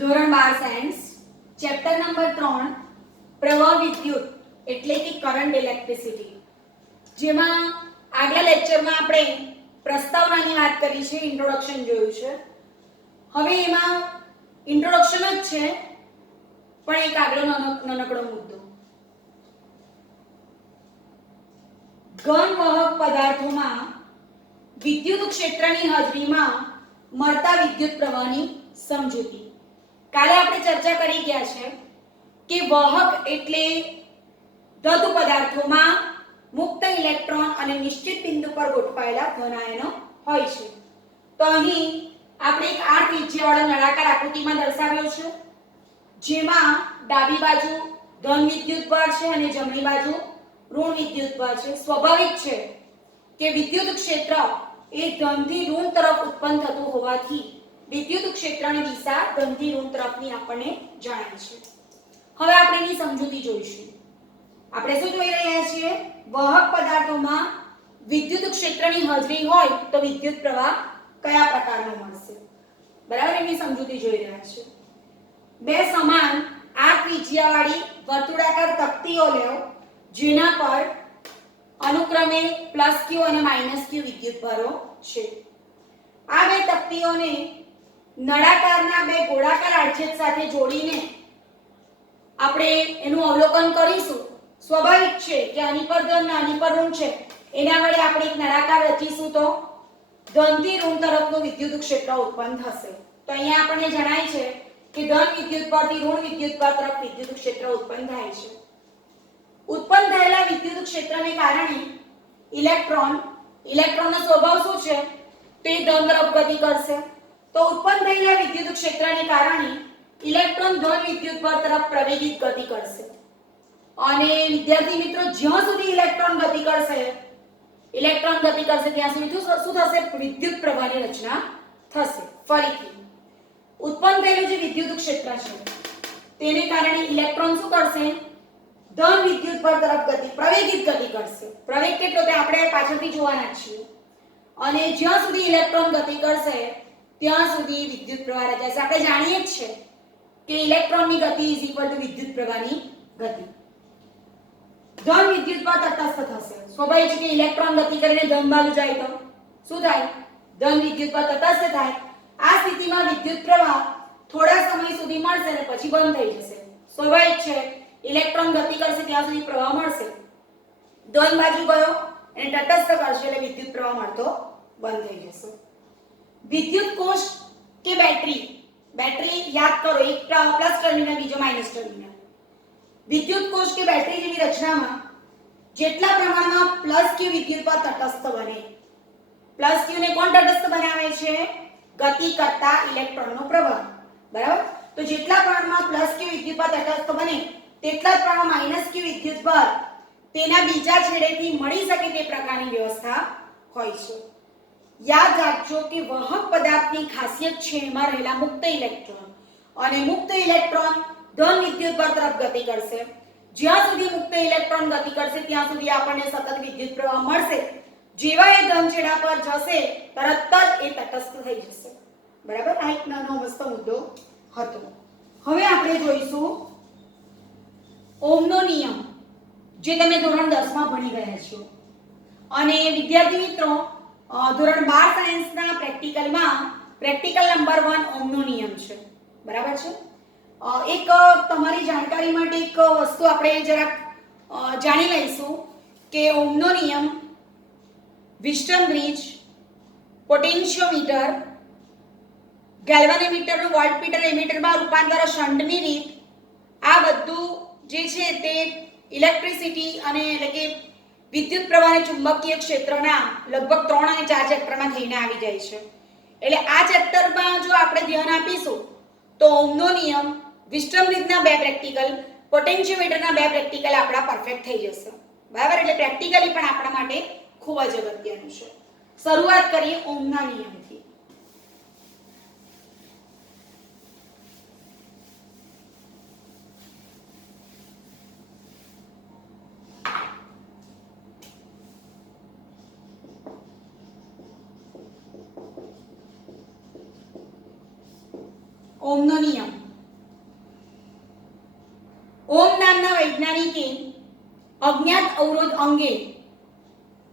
ધોરણ 12 science chapter number 3 પ્રવાહ વિદ્યુત એટલે કે કરંટ ઇલેક્ટ્રિસિટી, જેમાં આગલા લેક્ચરમાં આપણે પ્રસ્તાવનાની વાત કરી છે, ઇન્ટ્રોડક્શન જોયું છે. હવે એમાં ઇન્ટ્રોડક્શન જ છે, પણ એક આગલો નાનકડો મુદ્દો. ઘન વાહક પદાર્થોમાં વિદ્યુત ક્ષેત્રની હાજરીમાં મળતા વિદ્યુત પ્રવાહની સમજૂતી. કાલે આપણે ચર્ચા કરી ગયા છે કે વાહક એટલે ધાતુ પદાર્થોમાં મુક્ત ઇલેક્ટ્રોન અને નિશ્ચિત બિંદુ પર ગોઠવાયેલા ધન આયનો હોય છે. તો અહીં આપણે એક 8 ત્રિજ્યાવાળો નળાકાર આકૃતિમાં દર્શાવ્યો છે, જેમાં ડાબી બાજુ ધન વિદ્યુતભાર છે અને જમણી બાજુ ઋણ વિદ્યુતભાર છે. સ્વાભાવિક છે કે વિદ્યુત ક્ષેત્ર એ ધનથી ઋણ તરફ ઉત્પન્ન થતું હોવાથી વિદ્યુત ક્ષેત્રની દિશા ધનથી ઋણ તરફની આપણને જણાય છે. હવે આપણે એની સમજૂતી જોઈશું. આપણે શું જોઈ રહ્યા છીએ? વાહક પદાર્થોમાં વિદ્યુત ક્ષેત્રની હાજરી હોય તો વિદ્યુત પ્રવાહ કયા પ્રકારનો મળશે, બરાબર? એની સમજૂતી જોઈ રહ્યા છે. બે સમાન 8 ત્રિજ્યાવાળી વર્તુળાકાર તકતીઓ લેવો, જેના પર અનુક્રમે q અને q વિદ્યુતભારો છે. આ બે તકતીઓને નળાકારના બે ગોળાકાર આડછેદ સાથે જોડીને આપણે એનું અવલોકન કરીશું. સ્વાભાવિક છે કે આની પર ધન અને આની પર ઋણ છે, એના વડે આપણે એક નળાકાર રચીશું તો ધનથી ઋણ તરફનું વિદ્યુત ક્ષેત્ર ઉત્પન્ન થશે. તો અહીંયા આપણને જણાય છે કે ધન વિદ્યુતભારથી ઋણ વિદ્યુતભાર તરફ વિદ્યુત ક્ષેત્ર ઉત્પન્ન થાય છે. ઉત્પન્ન થયેલા વિદ્યુત ક્ષેત્રને કારણે ઇલેક્ટ્રોનનો સ્વભાવ શું છે? તે ધન તરફ ગતિ કરશે. તો ઉત્પન્ન થયેલા વિદ્યુત ક્ષેત્રને કારણે ઇલેક્ટ્રોન ધન વિદ્યુતભાર તરફ પ્રવેગિત ગતિ કરશે. અને વિદ્યાર્થી મિત્રો, જ્યાં સુધી ઇલેક્ટ્રોન ગતિ કરશે ત્યાં સુધી શું થશે? વિદ્યુત પ્રવાહની રચના થશે. ફરીથી ઉત્પન્ન થયેલું જે વિદ્યુત ક્ષેત્ર છે તેને કારણે ઇલેક્ટ્રોન શું કરશે? ધન વિદ્યુતભાર તરફ પ્રવેગિત ગતિ કરશે. પ્રવેગ કેટલો તે આપણે પાછળથી જોવાના છીએ. અને જ્યાં સુધી ઇલેક્ટ્રોન ગતિ કરશે ત્યાં સુધી વિદ્યુત પ્રવાહ રચાશે. આપણે જાણીએ જ છે કે ઇલેક્ટ્રોનની ગતિ વિદ્યુત પ્રવાહની ગતિ. ધન વિદ્યુતભાર તટસ્થ થશે. સ્વાભાવિક છે કે ઇલેક્ટ્રોન ગતિ કરીને ધન બાજુ જાય તો શું થાય? ધન વિદ્યુતભાર તટસ્થ થાય. આ સ્થિતિમાં વિદ્યુત પ્રવાહ થોડા સમય સુધી મળશે અને પછી બંધ થઈ જશે. સ્વાભાવિક છે, ઇલેક્ટ્રોન ગતિ કરશે ત્યાં સુધી પ્રવાહ મળશે. ધન બાજુ ગયો અને તટસ્થ કરશે એટલે વિદ્યુત પ્રવાહ મળતો બંધ થઈ જશે. વિદ્યુત કોષ કે બેટરી યાદ કરો, એક પ્લસ ટર્મિનલ, બીજો માઈનસ ટર્મિનલ. વિદ્યુત કોષ કે બેટરી જેવી રચનામાં જેટલા પ્રમાણમાં q વિદ્યુતભાર તટસ્થ બને, q ને કોણ તટસ્થ બનાવે છે? ગતિ કરતા ઇલેક્ટ્રોનનો પ્રવાહ, બરાબર? તો જેટલા પ્રમાણમાં q વિદ્યુતભાર તટસ્થ બને તેટલા જ પ્રમાણમાં q વિદ્યુતભાર તેના બીજા છેડેથી મળી શકે તે પ્રકારની વ્યવસ્થા હોય છે. યાદ રાખજો કે વાહક પદાર્થની ખાસિયત છે એમાં રહેલા મુક્ત ઇલેક્ટ્રોન, અને મુક્ત ઇલેક્ટ્રોન ધન વિદ્યુતભાર તરફ ગતિ કરશે. જ્યાં સુધી મુક્ત ઇલેક્ટ્રોન ગતિ કરશે ત્યાં સુધી આપણને સતત વિદ્યુત પ્રવાહ મળશે. જેવા એ ધન છેડા પર જશે તરત જ એ તટસ્થ થઈ જશે, બરાબર? આ એક નાનો મસ્ત મુદ્દો હતો. હવે આપણે જોઈશું ઓહમનો નિયમ, જે તમે ધોરણ 10 માં ભણી ગયા છો. અને વિદ્યાર્થી મિત્રો, ધોરણ 12 સાયન્સના પ્રેક્ટિકલ નંબર 1 ઓહમનો નિયમ છે, બરાબર છે? એક તમારી જાણકારી માટે એક વસ્તુ આપણે જરાક જાણી લઈશું કે ઓહમનો નિયમ, વિસ્ટન બ્રિજ, પોટેન્શિયોમીટર, ગેલ્વાનોમીટરનું વોલ્ટમીટર એમીટરમાં રૂપાંતર, શન્ટની રીત, આ બધું જે છે તે ઇલેક્ટ્રિસિટી અને એટલે કે વિદ્યુત પ્રવાહ અને ચુંબકીય ક્ષેત્રના લગભગ 3 અને 4 ચેપ્ટરમાં થઈને આવી જાય છે. એટલે આ ચેપ્ટરમાં જો આપણે ધ્યાન આપીશું તો ઓહમનો નિયમ, વિસ્ટન બ્રિજના 2 પ્રેક્ટિકલ, પોટેન્શિયોમીટરના 2 પ્રેક્ટિકલ આપણા પરફેક્ટ થઈ જશે, બરાબર? એટલે પ્રેક્ટિકલી પણ આપણા માટે ખૂબ જ અગત્યનું છે. શરૂઆત કરીએ ઓહમના નિયમથી. ઓહમનો નિયમ અજ્ઞાત અવરોધ અંગે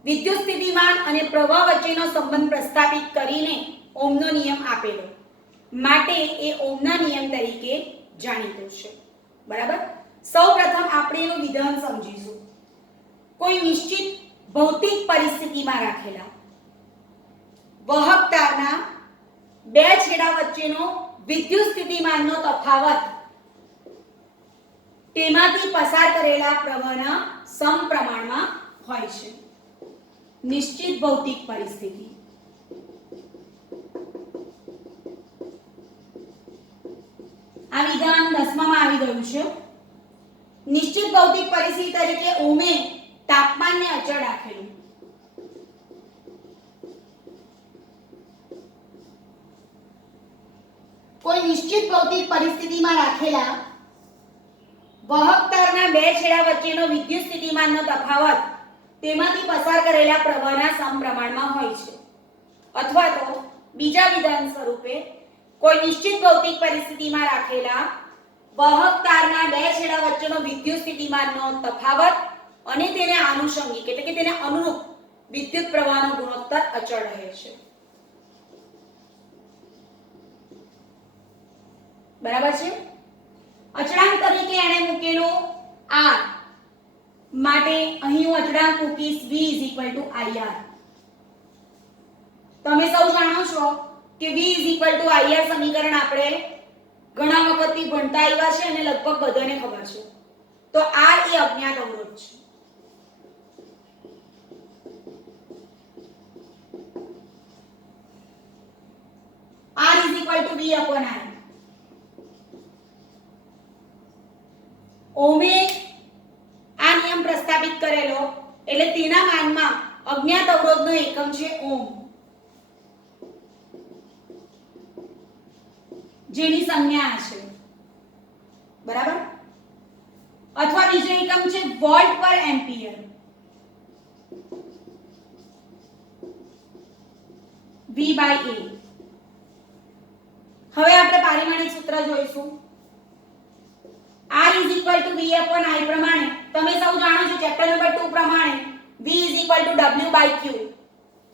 વિદ્યુત સ્થિતિમાન અને પ્રવાહ વચ્ચેનો સંબંધ પ્રસ્થાપિત કરીને ઓહમનો નિયમ આપેલો, માટે એ ઓહમના નિયમ તરીકે જાણીતો છે. બરાબર. સૌપ્રથમ આપણે એનું વિધાન સમજીશું. કોઈ નિશ્ચિત ભૌતિક પરિસ્થિતિમાં રાખેલા વાહક તારના બે છેડા વચ્ચેનો વિદ્યુત સ્થિતિમાનનો તફાવત તેમાંથી પસાર કરેલા પ્રવાહના સમપ્રમાણમાં હોય છે. નિશ્ચિત ભૌતિક પરિસ્થિતિ. આ વિધાન 10માં આવી ગયું છે. નિશ્ચિત ભૌતિક પરિસ્થિતિ તરીકે ઓહમે તાપમાનને અચળ રાખેલું. કોઈ નિશ્ચિત ભૌતિક પરિસ્થિતિમાં રાખેલા વાહક તારના બે છેડા વચ્ચેનો વિદ્યુત સ્થિતિમાનનો તફાવત તેમાંથી પસાર કરેલા પ્રવાહના સમપ્રમાણમાં હોય છે. અથવા તો બીજા વિધાન સ્વરૂપે કોઈ નિશ્ચિત ભૌતિક પરિસ્થિતિમાં રાખેલા વાહક તારના બે છેડા વચ્ચેનો વિદ્યુત સ્થિતિમાનનો તફાવત અને તેને આનુષંગિક એટલે કે તેને અનુરૂપ વિદ્યુત પ્રવાહનો ગુણોત્તર અચળ રહે છે. બરાબર છે. અચળાંક તરીકે એને મૂકેલો r માટે અહીં હું અચળાંક મૂકીશ v ir. તમે સૌ જાણો છો કે v ir સમીકરણ આપણે ઘણા વખતથી ભણતા આવ્યા છે અને લગભગ બધાને ખબર છે. તો r એ અજ્ઞાત અવરોધ છે. r v i. ઓહમે આ નિયમ પ્રસ્થાપિત કરેલો એટલે તેના માનમાં અજ્ઞાત અવરોધનો એકમ છે ઓહમ, જેની સંજ્ઞા છે. બરાબર. અથવા બીજો એકમ છે વોલ્ટ પર એમ્પિયર, v/a. હવે આપણે પારિમાણિક સૂત્ર જોઈશું. r v i પ્રમાણે તમે સૌ જાણો છો ચેપ્ટર નંબર 2 પ્રમાણે v w/q.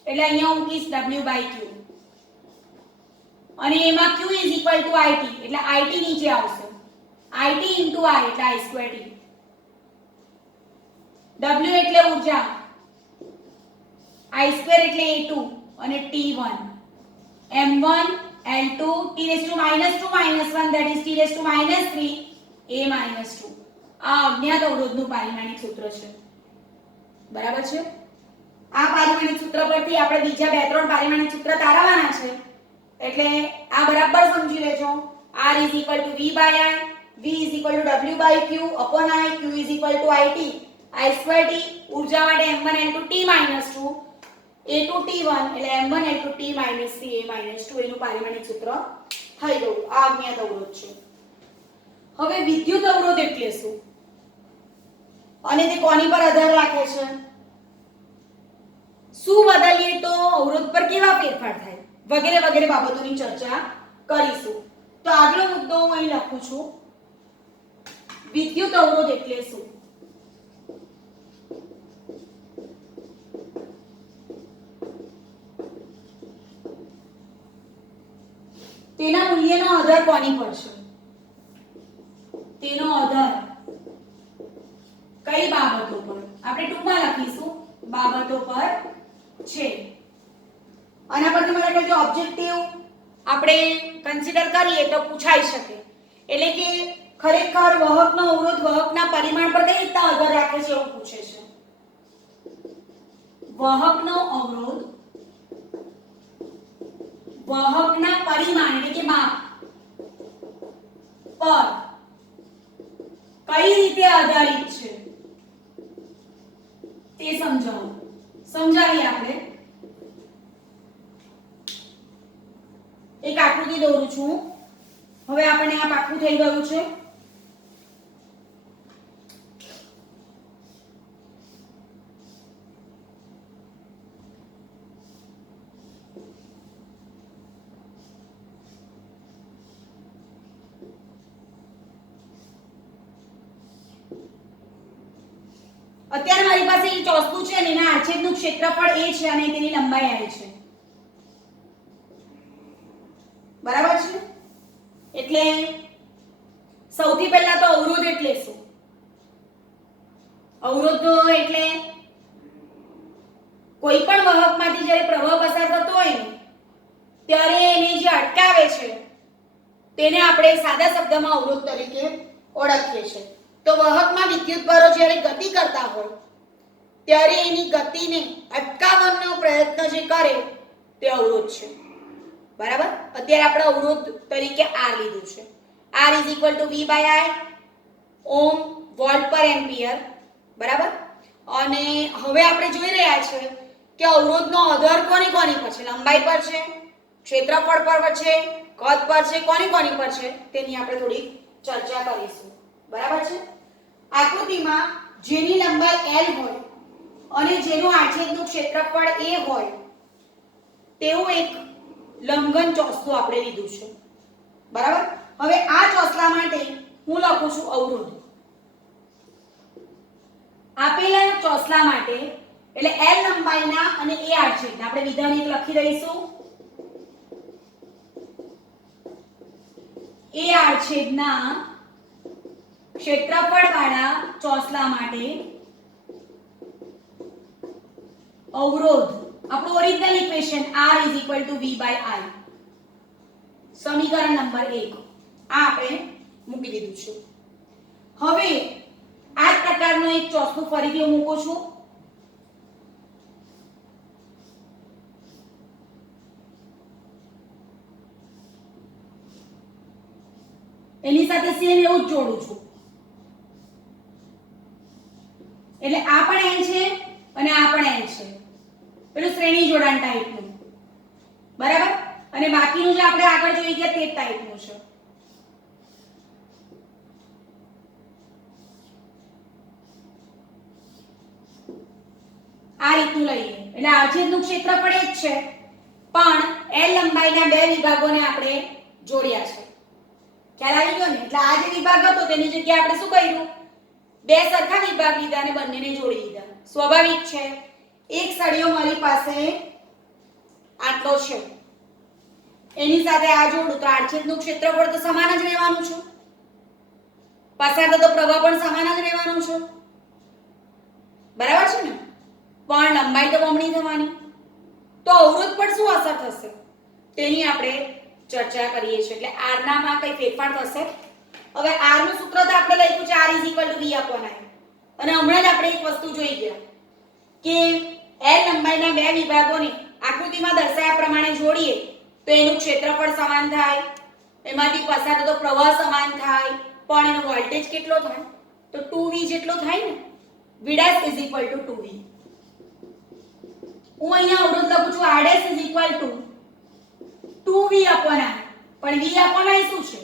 એટલે અહીંયા હું મૂકીશ w/q અને એમાં q it એટલે it નીચે આવશે. it * i એટલે i2t. w એટલે ઊર્જા, i2 એટલે a2 અને t1 m1 l2 t⁻2 -1 that is t⁻³ a-2. આ અજ્ઞાત અવરોધનું પારિમાણિક સૂત્ર છે. બરાબર છે. આ પારિમાણિક સૂત્ર પરથી આપણે બીજા બે ત્રણ પારિમાણિક સૂત્ર તારવવાના છે, એટલે આ બરાબર સમજી લેજો. r v/i, v w/q upon i, q it, i2t, ઊર્જા માટે m1 l2 t-2 a2 t1 એટલે m1 l2 t-3 a-2 એનું પારિમાણિક સૂત્ર થઈ ગયું. આ અજ્ઞાત અવરોધ છે. હવે વિદ્યુત અવરોધ એટલે શું અને તે કોની પર આધાર રાખે છે, શું બદલીએ તો અવરોધ પર કેવા ફેરફાર થાય, વગેરે વગેરે બાબતોની ચર્ચા કરીશું. તો આગલો મુદ્દો હું અહીં લખું છું. વિદ્યુત અવરોધ એટલે શું? તેના મૂલ્યનો આધાર કોની પર છે? તેનો આધાર કઈ બાબતો પર? આપણે ટૂંકમાં લખીશું બાબતો પર છે. આના પરથી મને કહેજો ઓબ્જેક્ટિવ આપણે કન્સિડર કરીએ તો પૂછાઈ શકે. એટલે કે ખરેખર વાહકનો અવરોધ વાહકના પરિમાણ પર કઈ રીતના આધાર રાખે છે એવું પૂછે છે. વાહકનો અવરોધ વાહકના પરિમાણ એટલે કે માપ પર કઈ રીતે આધારિત છે તે સમજાવીએ આપણે. એક આકૃતિ દોરું છું. હવે આપણને આ પાકું થઈ ગયું છે. અત્યારે મારી પાસે એ ચોસલું છે અને એના આડછેદનું ક્ષેત્રફળ a છે અને તેની લંબાઈ l છે. બરાબર છે? એટલે સૌથી પહેલા તો અવરોધ એટલે શું? અવરોધ એટલે કોઈ પણ વાહકમાંથી જ્યારે પ્રવાહ પસાર થતો હોય ને ત્યારે એને જે અટકાવે છે તેને આપણે સાદા શબ્દમાં અવરોધ તરીકે ઓળખીએ છીએ. તો વાહકમાં વિદ્યુતભારો જ્યારે ગતિ કરતા હોય ત્યારે એની ગતિને અટકાવવાનો પ્રયત્ન જે કરે તે અવરોધ છે. બરાબર? અત્યારે આપણે અવરોધ તરીકે R લીધું છે. R = V/I ઓહ્મ વોલ્ટ પર એમ્પિયર. બરાબર? અને હવે આપણે જોઈ રહ્યા છે કે અવરોધનો આધાર કોની પર છે? લંબાઈ પર છે, ક્ષેત્રફળ પર છે, કદ પર છે, કોની પર છે તેની આપણે થોડી ચર્ચા કરીશું. બરાબર છે? આકૃતિમાં જેની લંબાઈ l હોય અને જેનું આડછેદનું ક્ષેત્રફળ a હોય તેવું એક લંબઘન ચોસલું આપણે લીધું છે. બરાબર? હવે આ ચોસલા માટે હું લખું છું અવરોધ. આપેલા ચોસલા માટે એટલે l લંબાઈના અને a આડછેદના આપણે વિધાન એક લખી દઈશું. a આડછેદના ક્ષેત્રફળવાળા ચોસલા માટે અવરોધ આપણું ઓરિજિનલ ઇક્વેશન R = V/I. સમીકરણ નંબર 1 આ આપણે મૂકી દીધું છે. હવે આ પ્રકારનો એક ચોસલું ફરીથી હું મૂકું છું. એની સાથે સેમ એવું જ જોડું છું. એટલે આ પણ n છે અને આ પણ n છે. પેલું શ્રેણી જોડાણ ટાઈપનું. બરાબર? અને બાકીનું જે આપણે આગળ જોઈ ગયા તે ટાઈપનું છે. આ રીતનું લઈએ એટલે આડછેદનું ક્ષેત્રફળ એ જ છે પણ l લંબાઈના બે વિભાગોને આપણે જોડ્યા છે. ખ્યાલ આવી ગયો ને? એટલે આ જે વિભાગ હતો તેની જગ્યાએ આપણે શું કર્યું? બે સરખા વિભાગ લીધા અને બંનેને જોડી દીધા. સ્વાભાવિક છે. એક સળિયો મારી પાસે આટલો છે એની સાથે આ જોડું તો આડછેદનું ક્ષેત્રફળ તો સમાન જ રહેવાનું છે. પસાર થતો પ્રવાહ પણ સમાન જ રહેવાનો છે. બરાબર છે ને? પણ લંબાઈ તો બમણી થવાની. તો અવરોધ પર શું અસર થશે તેની આપણે ચર્ચા કરીએ છીએ. એટલે r નામાં કઈ ફેરફાર થશે? હવે r નું સૂત્ર તો આપણે લખ્યું છે R = V/I. અને હમણાં જ આપણે એક વસ્તુ જોઈ ગયા કે l લંબાઈના બે વિભાગોને આકૃતિમાં દર્શાવ્યા પ્રમાણે જોડીએ તો એનું ક્ષેત્રફળ સમાન થાય, એમાંથી પસાર થતો પ્રવાહ સમાન થાય, પણ એનો વોલ્ટેજ કેટલો થાય? તો 2V જેટલો થાય ને. V' = 2V. હું અહીંયા અવરોધ લખું છું R' = 2V/I. પણ V/I શું છે?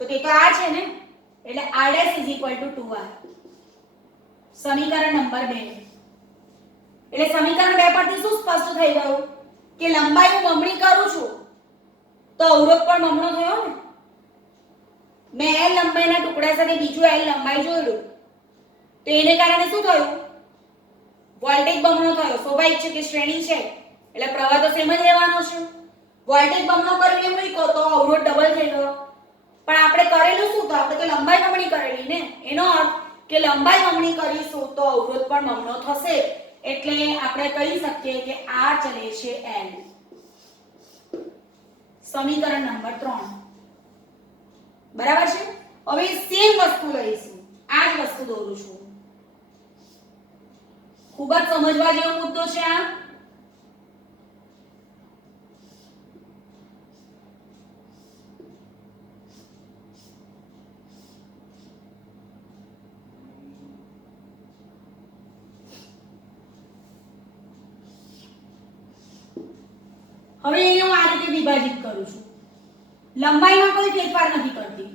તો તે તો આ છે ને. એટલે R' = 2R. સમીકરણ નંબર 2. એટલે સમીકરણ 2 પરથી શું સ્પષ્ટ થઈ ગયું કે લંબાઈ હું બમણી કરું છું તો અવરોધ પણ બમણો થયો ને. મેં l લંબાઈના ટુકડા સાથે બીજું l લંબાઈ જોડ્યું તો એને કારણે શું થયું? વોલ્ટેજ બમણો થયો. સ્વાભાવિક છે કે શ્રેણી છે એટલે પ્રવાહ તો સેમ જ રહેવાનો છે. વોલ્ટેજ બમણો કરીને મૂક્યો તો અવરોધ ડબલ થઈ ગયો. પણ આપણે કરેલું શું? તો આપણે તો લંબાઈ બમણી કરેલી ને. એનો અર્થ કે લંબાઈ બમણી કરીશું તો અવરોધ પણ બમણો થશે. એટલે આપણે કહી શકીએ કે આ ચલે છે l. સમીકરણ નંબર 3. બરાબર છે? હવે સેમ વસ્તુ લઈશું. આ જ વસ્તુ દોરું છું. ખૂબ જ સમજવા જેવો મુદ્દો છે આ. હવે એને હું આ રીતે વિભાજિત કરું છું. લંબાઈમાં કોઈ ફેરફાર નથી કરતી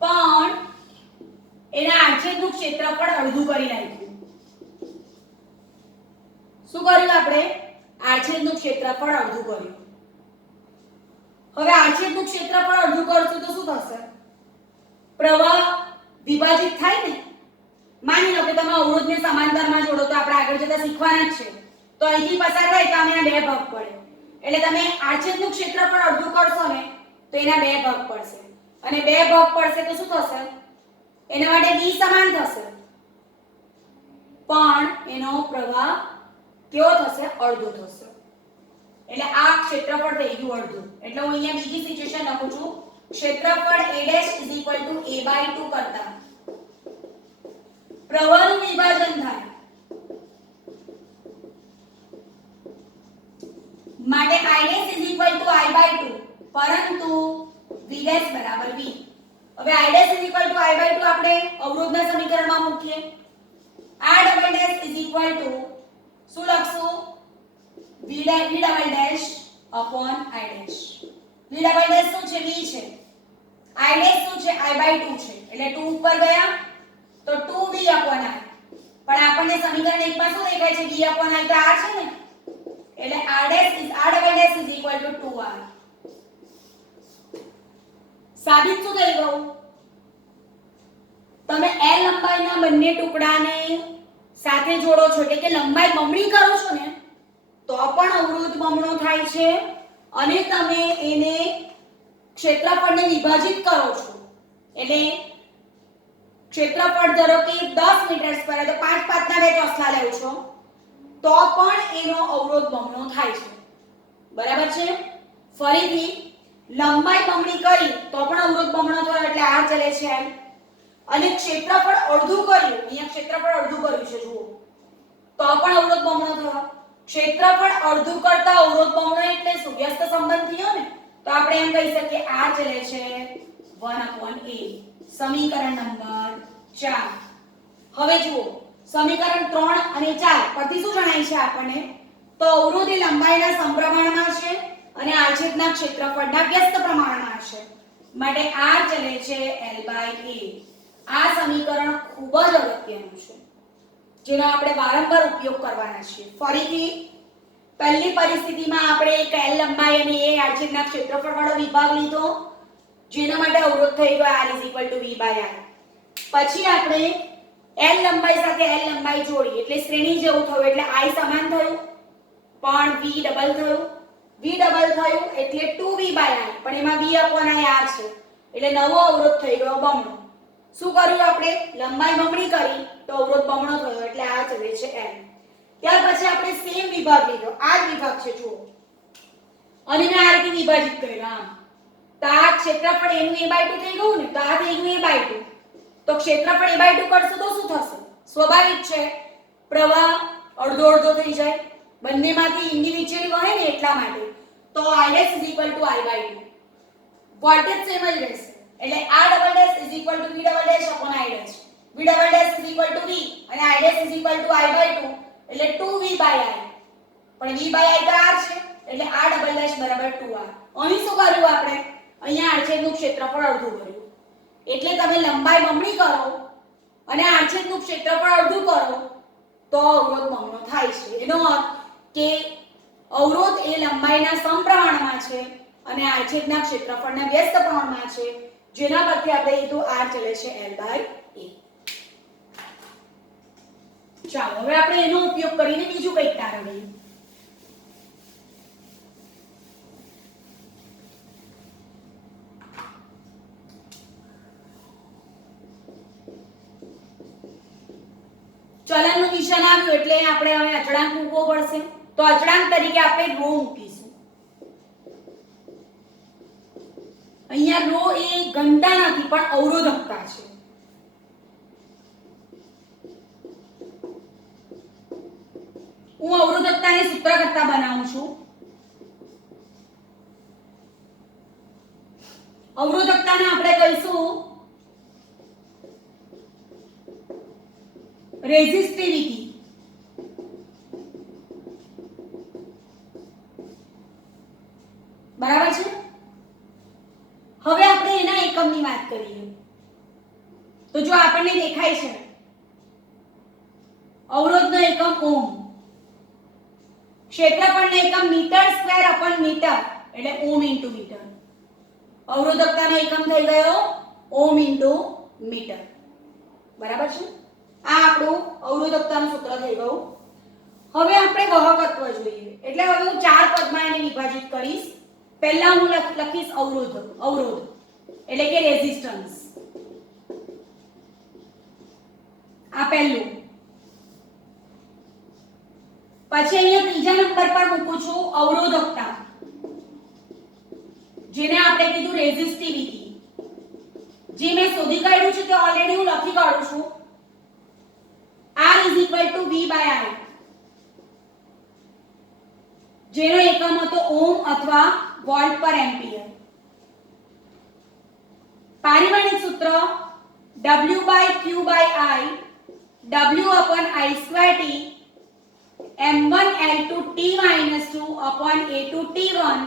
પણ એના આડછેદનું ક્ષેત્રફળ અડધું કરી નાખ્યું. શું કર્યું આપણે? આડછેદનું ક્ષેત્રફળ અડધું કર્યું. હવે આડછેદનું ક્ષેત્રફળ અડધું કરશું તો શું થશે? પ્રવાહ વિભાજિત થાય ને. માની લો કે તમે અવરોધને સમાંતરમાં જોડો તો આપણે આગળ જતા શીખવાના જ છે. તો અહીંથી પસાર થાય તો આના બે ભાગ પડે. એટલે તમે આડછેદનું ક્ષેત્રફળ અડધું કરશો ને તો એના બે ભાગ પડશે. અને બે ભાગ પડશે તો શું થશે? એના માટે b સમાન થશે. પણ એનો પ્રવાહ કેવો થશે? અડધો થશે. એટલે આ ક્ષેત્રફળ થઈ ગયું અડધું. એટલે હું અહીંયા બીજી સિચ્યુએશન લખું છું. ક્ષેત્રફળ a'=a/2 કરતા પ્રવાહનું વિભાજન થાય માટે i'=i/2 પરંતુ v' બરાબર v. હવે i'=i/2 આપણે અવરોધના સમીકરણમાં મૂકીએ. r શું લખશું? v upon i'. v શું છે? v છે. i' શું છે? i/2 છે. એટલે 2 ઉપર ગયા તો 2v upon i. પણ આપણને સમીકરણ 1 માં શું દેખાય છે? v upon i તો r છે ને. એટલે r' 2r. સાબિત શું થઈ ગયું? તમે l લંબાઈના બંને ટુકડાને સાથે જોડો છો એટલે કે લંબાઈ બમણી કરો છો ને તો પણ અવરોધ બમણો થાય છે. અને તમે એને ક્ષેત્રફળને વિભાજિત કરો છો એટલે ક્ષેત્રફળ ધારો કે 10 મીટર સ્ક્વેર તો 5 5 ના બે ચોસલા લેવ છો તો પણ એનો અવરોધ બમણો થાય છે. બરાબર છે? ફરીથી લંબાઈ બમણી કરી તો પણ અવરોધ બમણો થયો એટલે r ચલે છે l. અને ક્ષેત્રફળ અડધું કર્યું, અહીંયા ક્ષેત્રફળ અડધું કર્યું છે જુઓ, તો પણ અવરોધ બમણો થયો. ક્ષેત્રફળ અડધું કરતા અવરોધ બમણો એટલે શું? વ્યસ્ત સંબંધ થયો ને. તો આપણે એમ કહી શકીએ r ચલે છે 1/a. સમીકરણ નંબર 4. હવે જુઓ સમીકરણ 3 અને 4 પરથી શું જણાય છે આપણને? તો અવરોધ એ લંબાઈના સમપ્રમાણમાં છે અને આડછેદના ક્ષેત્રફળના વ્યસ્ત પ્રમાણમાં છે. માટે r ચલે છે l/a. આ સમીકરણ ખૂબ જ અગત્યનું છે જેનો આપણે વારંવાર ઉપયોગ કરવાના છીએ. ફરીથી પહેલી પરિસ્થિતિમાં આપણે એક l લંબાઈ અને a આડછેદના ક્ષેત્રફળ વાળો વિભાગ લીધો જેના માટે અવરોધ થઈ ગયો r v/r. પછી આપણે l લંબાઈ સાથે l લંબાઈ જોડી એટલે શ્રેણી જેવું થયું એટલે i સમાન થયું પણ v ડબલ થયું. v ડબલ થયું એટલે 2v/i પણ એમાં v upon i r છે એટલે નવો અવરોધ થઈ ગયો બમણો. શું કર્યું આપણે? લંબાઈ બમણી કરી તો અવરોધ બમણો થયો એટલે આ ચલે છે l. ત્યાર પછી આપણે સેમ વિભાગ લીધો. આ જ વિભાગ છે જુઓ અને મેં આ રીતે વિભાજિત કર્યો. આમ તો આ ક્ષેત્રફળ એનું a/2 થઈ ગયું ને તો આ થઈ ગયું a/2. તો ક્ષેત્રફળ a/2 કરશો તો શું થશે? સ્વાભાવિક છે પ્રવાહ અડધો અડધો થઈ જાય બંનેમાંથી ઇન્ડિવિડ્યુઅલી વહે ને એટલા માટે. તો i' i/2 વોલ્ટેજ સેમ જ રહેશે એટલે r v' upon i'. v v અને i' એટલે 2v/i. પણ v/i તો r છે એટલે r' બરાબર 2r. અહીં શું કર્યું આપણે? અહીંયા આડછેદનું ક્ષેત્રફળ અડધું કર્યું એટલે તમે લંબાઈ બમણી કરો અને આડછેદનું ક્ષેત્રફળ અડધું કરો તો અવરોધ બમણો થાય છે. એનો અર્થ કે અવરોધ એ લંબાઈના સમપ્રમાણમાં છે અને આડછેદના ક્ષેત્રફળના વ્યસ્ત પ્રમાણમાં છે જેના પરથી આપણે કીધું r ચલે છે l/a. ચાલો હવે આપણે એનો ઉપયોગ કરીને બીજું કંઈક તારવીએ. ચલનનું નિશાન આવ્યું એટલે આપણે હવે અચળાંક મૂકવો પડશે. તો અચળાંક તરીકે આપણે ρ મૂકીશું. અહીંયા ρ એ ઘનતા નથી પણ અવરોધકતા છે. હું અવરોધકતાને સૂત્ર કરતા બનાવું છું. અવરોધકતાને આપણે કહીશું રેઝિસ્ટિવિટી. બરાબર છે? હવે આપણે એના એકમની વાત કરીએ. તો જો આપણને દેખાય છે અવરોધનો એકમ ઓમ, ક્ષેત્રફળનો એકમ મીટર સ્ક્વેર અપન મીટર એટલે ઓમ ઇન્ટુ મીટર. અવરોધકતાનો એકમ થઈ ગયો ઓમ ઇન્ટુ મીટર. બરાબર છે? આ આપણું અવરોધકતાનું સૂત્ર થઈ ગયું. હવે આપણે વાહકત્વ જોઈએ. એટલે હવે હું 4 પદમાં એને વિભાજિત કરીશ. પહેલા હું લખીશ અવરોધ એટલે કે રેઝિસ્ટન્સ. આ પહેલું. પછી અહીંયા ત્રીજા નંબર પર મૂકું છું અવરોધકતા, જેને આપણે કીધું રેઝિસ્ટિવિટી. જે મેં શોધી કાઢ્યું છે તે ઓલરેડી હું લખી કાઢું છું. R = V/I, જેનો એકમ હતો ઓહ્મ અથવા વોલ્ટ પર એમ્પિયર. પારિમાણિક સૂત્ર W/Q/I W/I²T m1L2T - 2/A2T1,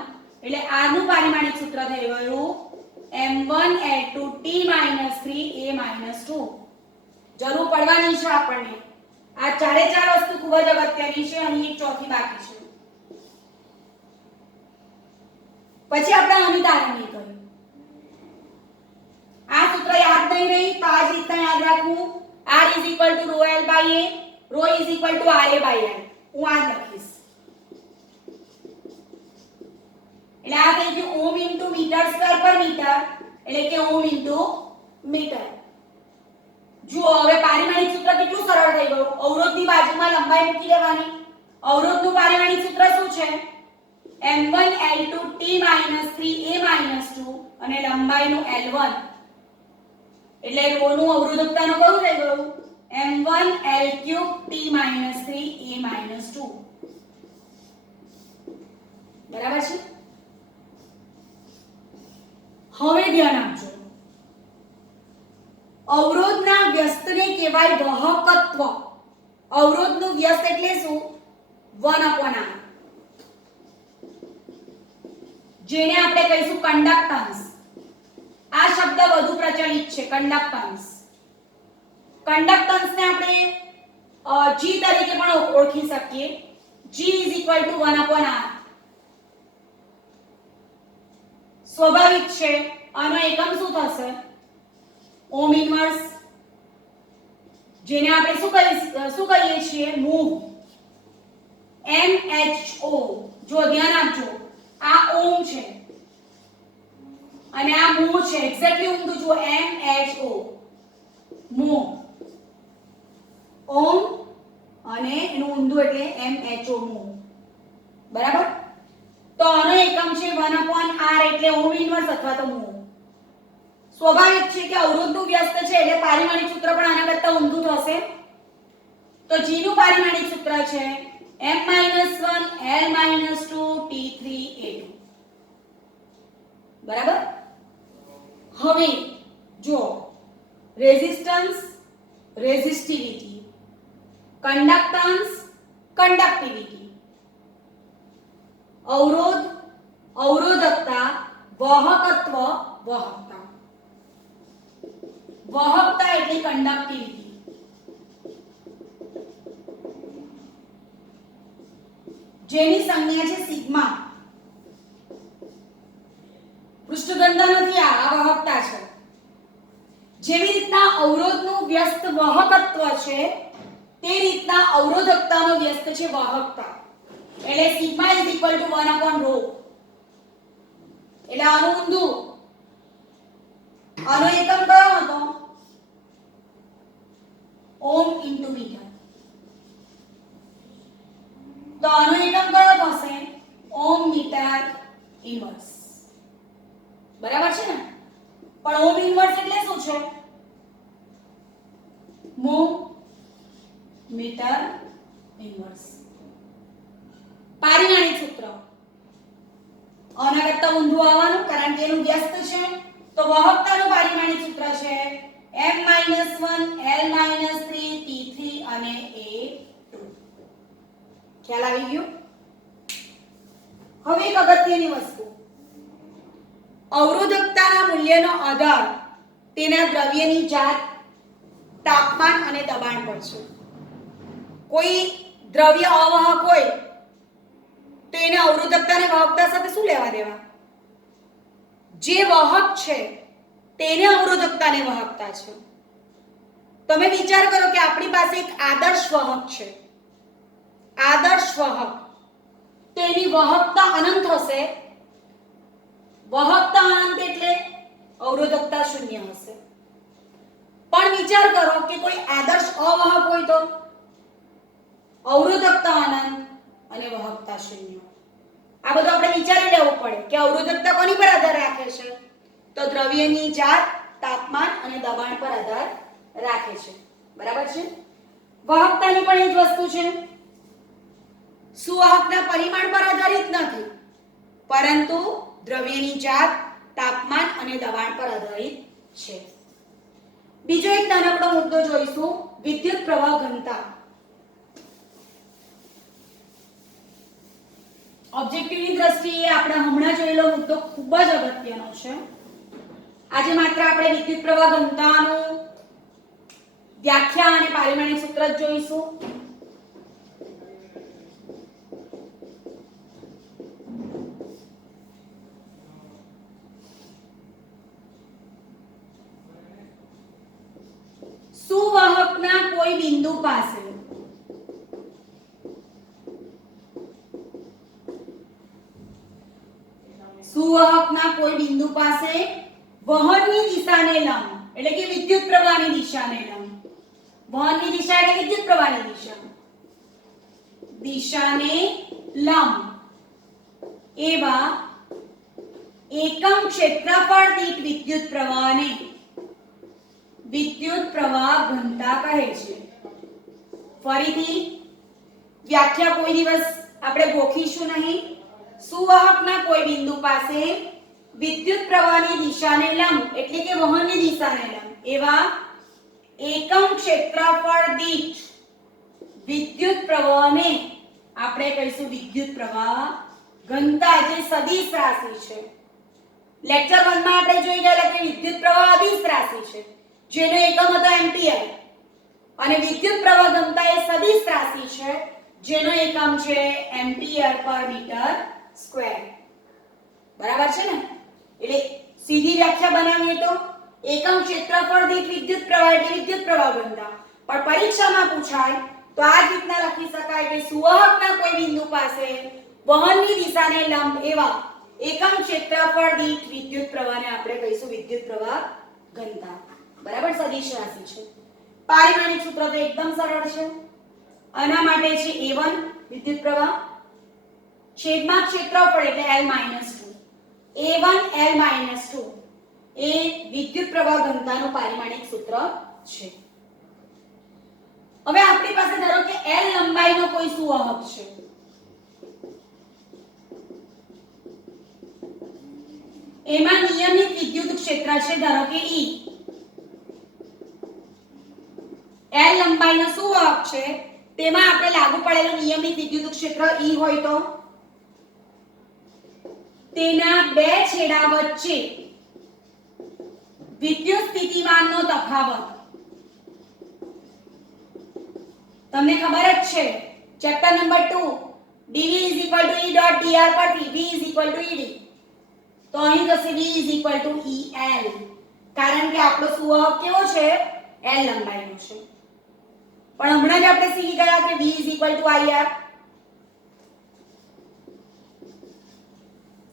એટલે R નું પારિમાણિક સૂત્ર થઈ ગયું m1L2T - 3A-2. જરૂર પડવાની છે આપણને. આ ચારે ચાર વસ્તુ ખૂબ જ અગત્યની છે અને એક ચોથી બાકી છે. પછી આપણે આની તારવણી કરી. આ સૂત્ર યાદ નહીં રહી તો આ જ રીતના યાદ રાખવું. R = ρL/A, ρ = RA/I. હું આ લખીશ. એટલે આ થઈ ગયું ઓહ્મ * મીટર²/મીટર, એટલે કે ઓહ્મ * મીટર. જુઓ હવે પારિમાણિક સૂત્ર કેટલું સરળ થઈ ગયું. અવરોધની બાજુમાં લંબાઈ મૂકી દેવાની. અવરોધનું પારિમાણિક સૂત્ર શું છે? m1L2T - 3A-2 અને લંબાઈનું L1, એટલે ρ નું અવરોધકતાનું કયું થઈ ગયું? m1L3T - 3A-2. બરાબર છે? હવે ધ્યાન આપજો. અવરોધના વ્યસ્તને કહેવાય વાહકત્વ. અવરોધનું વ્યસ્ત એટલે શું? 1/R, જેને આપણે કહીશું કંડક્ટન્સ. આ શબ્દ વધુ પ્રચલિત છે, કંડક્ટન્સ. કંડક્ટન્સને આપણે G તરીકે પણ ઓળખી શકીએ. G = 1/R. સ્વાભાવિક છે. આનો એકમ શું થશે? ઓહ્મ ઇન્વર્સ, જેને આપણે શું કહીએ છીએ? મોહ. MHO. જો ધ્યાન આપજો, આ ઓહ્મ છે અને આ મોહ છે. એક્ઝેક્ટલી ઊંધું જુઓ, MHO મોહ. ઓહ્મ અને એનું ઊંધું એટલે MHO મોહ. બરાબર? તો આનો એકમ છે 1/R, એટલે ઓહ્મ ઇન્વર્સ અથવા તો મોહ. સ્વાભાવિક છે કે અવરોધનું વ્યસ્ત છે એટલે પારિમાણિક સૂત્ર પણ આના કરતા ઊંધું થશે. તો G નું પારિમાણિક સૂત્ર છે m-1L-2T3A2. બરાબર? હવે જો રેઝિસ્ટન્સ, રેઝિસ્ટિવિટી, કંડક્ટન્સ, કંડક્ટિવિટી, અવરોધ, અવરોધકતા, વાહકત્વ, વાહકતા. વાહકતા એટલે કંડક્ટિવિટી. જેની સંજ્ઞા છે સિગ્મા. પૃષ્ઠગંધા નથી, આ વાહકતા છે. જેવી રીતના અવરોધનું વ્યસ્ત વાહકત્વ છે તે રીતના અવરોધકતાનો વ્યસ્ત છે વાહકતા. એટલે સિગ્મા = 1/ρ. એટલે આનું ઊંધું. આનો એકમ કયો હતો? Ohm * metre. તો આનો એકમ કયો થશે? Ohm metre inverse. બરાબર છે ને? પણ ઓહ્મ ઇન્વર્સ એટલે શું છે? મોહ મીટર ઇન્વર્સ. પારિમાણિક સૂત્ર આના કરતા ઊંધું આવવાનું, કારણ કે એનું વ્યસ્ત છે. તો વાહકતાનું પારિમાણિક સૂત્ર છે m-1L-3T3 અને A2. ખ્યાલ આવી ગયો? હવે એક અગત્યની વસ્તુ, અવરોધકતાના મૂલ્યનો આધાર તેના દ્રવ્યની જાત, તાપમાન અને દબાણ પર છે. કોઈ દ્રવ્ય અવાહક હોય તો એને અવરોધકતા અને વાહકતા સાથે શું લેવા દેવા? જે વાહક છે તેને અવરોધકતા અને વાહકતા છે. તમે વિચાર કરો કે આપણી પાસે એક આદર્શ વાહક છે, આદર્શ વાહક, તો એની વાહકતા અનંત હશે. વાહકતા અનંત એટલે અવરોધકતા શૂન્ય હશે. પણ વિચાર કરો કે કોઈ આદર્શ અવાહક હોય તો અવરોધકતા અનંત અને વાહકતા શૂન્ય. આ બધું આપણે વિચારી લેવું પડે કે અવરોધકતા કોની પર આધાર રાખે છે, તો દ્રવ્યની જાત, તાપમાન અને દબાણ પર આધાર રાખે છે. બરાબર છે. વાહકતાની પણ એ જ વસ્તુ છે. સુવાહકના પરિમાણ પર આધારિત નથી, પરંતુ દ્રવ્યની જાત, તાપમાન અને દબાણ પર આધારિત છે. બીજો એક નાનકડો મુદ્દો જોઈશું, વિદ્યુત પ્રવાહ ઘનતા. ઓબ્જેક્ટિવની દ્રષ્ટિએ આપણે હમણાં જોયેલો મુદ્દો ખૂબ જ અગત્યનો છે. આજે માત્ર આપણે વિદ્યુત પ્રવાહ ઘનતાનું વ્યાખ્યા અને પારિમાણિક સૂત્ર જ જોઈશું. સુવાહકના કોઈ બિંદુ પાસે વહનની દિશાને લંબ, એટલે કે વિદ્યુત પ્રવાહની દિશાને લંબ, વહનની દિશા એટલે વિદ્યુત પ્રવાહની દિશાને લંબ એવા એકમ ક્ષેત્રફળ દીઠ વિદ્યુત પ્રવાહને વિદ્યુત પ્રવાહ ઘનતા કહે છે. ફરીથી વ્યાખ્યા કોઈ દિવસ આપણે ગોખીશું નહીં. સુવાહકના કોઈ બિંદુ પાસે વિદ્યુત પ્રવાહની દિશાને લંબ, એટલે કે વહનની દિશાને લંબ એવા એકમ ક્ષેત્રફળ દીઠ વિદ્યુત પ્રવાહને આપણે કહીશું વિદ્યુત પ્રવાહ ઘનતા, જે સદિશ રાશિ છે. લેક્ચર 1 માં આપણે જોઈ ગયા કે વિદ્યુત પ્રવાહ અદિશ રાશિ છે, જેનો એકમ હતો એમ્પિયર, અને વિદ્યુત પ્રવાહ ઘનતા એ સદિશ રાશિ છે, જેનો એકમ છે એમ્પિયર પર મીટર સ્ક્વેર. બરાબર છે ને? એટલે સીધી વ્યાખ્યા બનાવીએ તો એકમ ક્ષેત્રફળ દીઠ વિદ્યુત પ્રવાહ એટલે વિદ્યુત પ્રવાહ ઘનતા. પણ પરીક્ષામાં પૂછાય તો આ રીતના લખી શકાય કે સુવાહકના કોઈ બિંદુ પાસે વહનની દિશાને લંબ એવા એકમ ક્ષેત્રફળ દીઠ વિદ્યુત પ્રવાહને આપણે કહીશું વિદ્યુત પ્રવાહ ઘનતા. બરાબર? સદિશ રાશિ છે. પારિમાણિક સૂત્ર તો એકદમ સરળ છે. આના માટે છે A1 વિદ્યુત પ્રવાહ છેદમાં ક્ષેત્રફળ એટલે L-2. A1 L-2 એ વિદ્યુત પ્રવાહ ઘનતાનું પારિમાણિક સૂત્ર છે. હવે આપણી પાસે ધારો કે L લંબાઈનો કોઈ સુવાહક છે. એમાં નિયમિત વિદ્યુત ક્ષેત્ર છે ધારો કે E. L લંબાઈનો સુવાહક છે, તેમાં આપણે લાગુ પડેલું નિયમિત વિદ્યુત ક્ષેત્ર E હોય તો તેના બે છેડા વચ્ચે વિદ્યુત સ્થિતિમાનનો તફાવત તમને ખબર જ છે, ચેપ્ટર નંબર 2 dV E.dr પરથી V ED, તો અહીં થશે V EL, કારણ કે આપણો સુવાહક કેવો છે? L લંબાઈનો છે. પણ હમણાં જ આપણે શીખી ગયા કે V IR.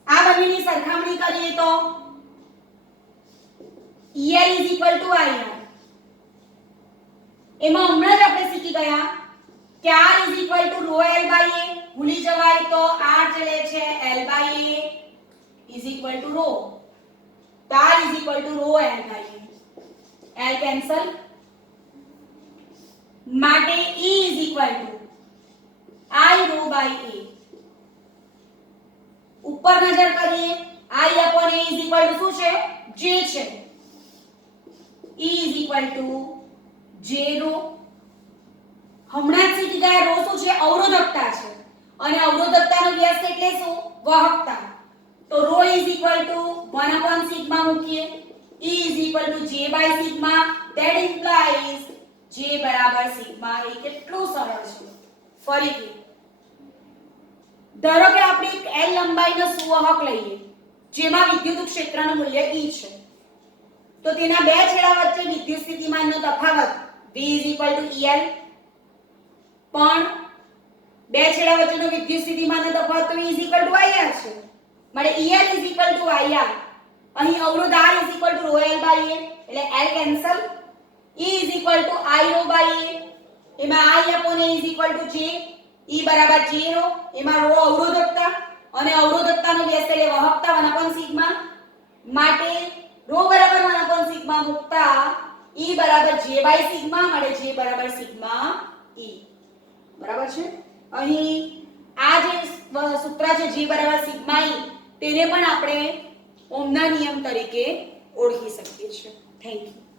આ બંનેની સરખામણી કરીએ તો EL IR. એમાં હમણાં જ આપણે શીખી ગયા કે R ρL/A, ભૂલી જવાય તો R ચલે છે L/A ρ, તો R ρL/A, L કેન્સલ, માટે E I ρ/A. ઉપર નજર કરીએ, I/A શું છે? J છે. E J ρ. હમણાં જ શીખી ગયા ρ શું છે? અવરોધકતા છે, અને અવરોધકતાનો વ્યસ્ત એટલે શું? વાહકતા. તો ρ 1/σ મૂકીએ, E J/σ, that implies J = σ. એ કેટલું સરળ છે. ફરીથી ધારો કે આપણે એક L લંબાઈનો સુવાહક લઈએ, જેમાં વિદ્યુત ક્ષેત્રનું મૂલ્ય E છે, તો તેના બે છેડા વચ્ચે વિદ્યુત સ્થિતિમાનનો તફાવત V = EL પણ બે છેડા વચ્ચેનો વિદ્યુત સ્થિતિમાનનો તફાવત તો V = IR છે મળે EL = IR અહીં અવરોધ R = ρL/A એટલે L કેન્સલ E = I/ρ/A એમાં I/A = J E બરાબર J ρ એમાં ρ અવરોધકતા અને અવરોધકતાનો વ્યસ્ત એટલે વાહકતા 1/σ માટે ρ બરાબર 1/σ મૂકતા E બરાબર J/σ મળે J બરાબર σ E બરાબર છે અહીં આ જે સૂત્ર છે J બરાબર σ E તેને પણ આપણે ઓહમના નિયમ તરીકે ઓળખી શકીએ છીએ થેન્ક યુ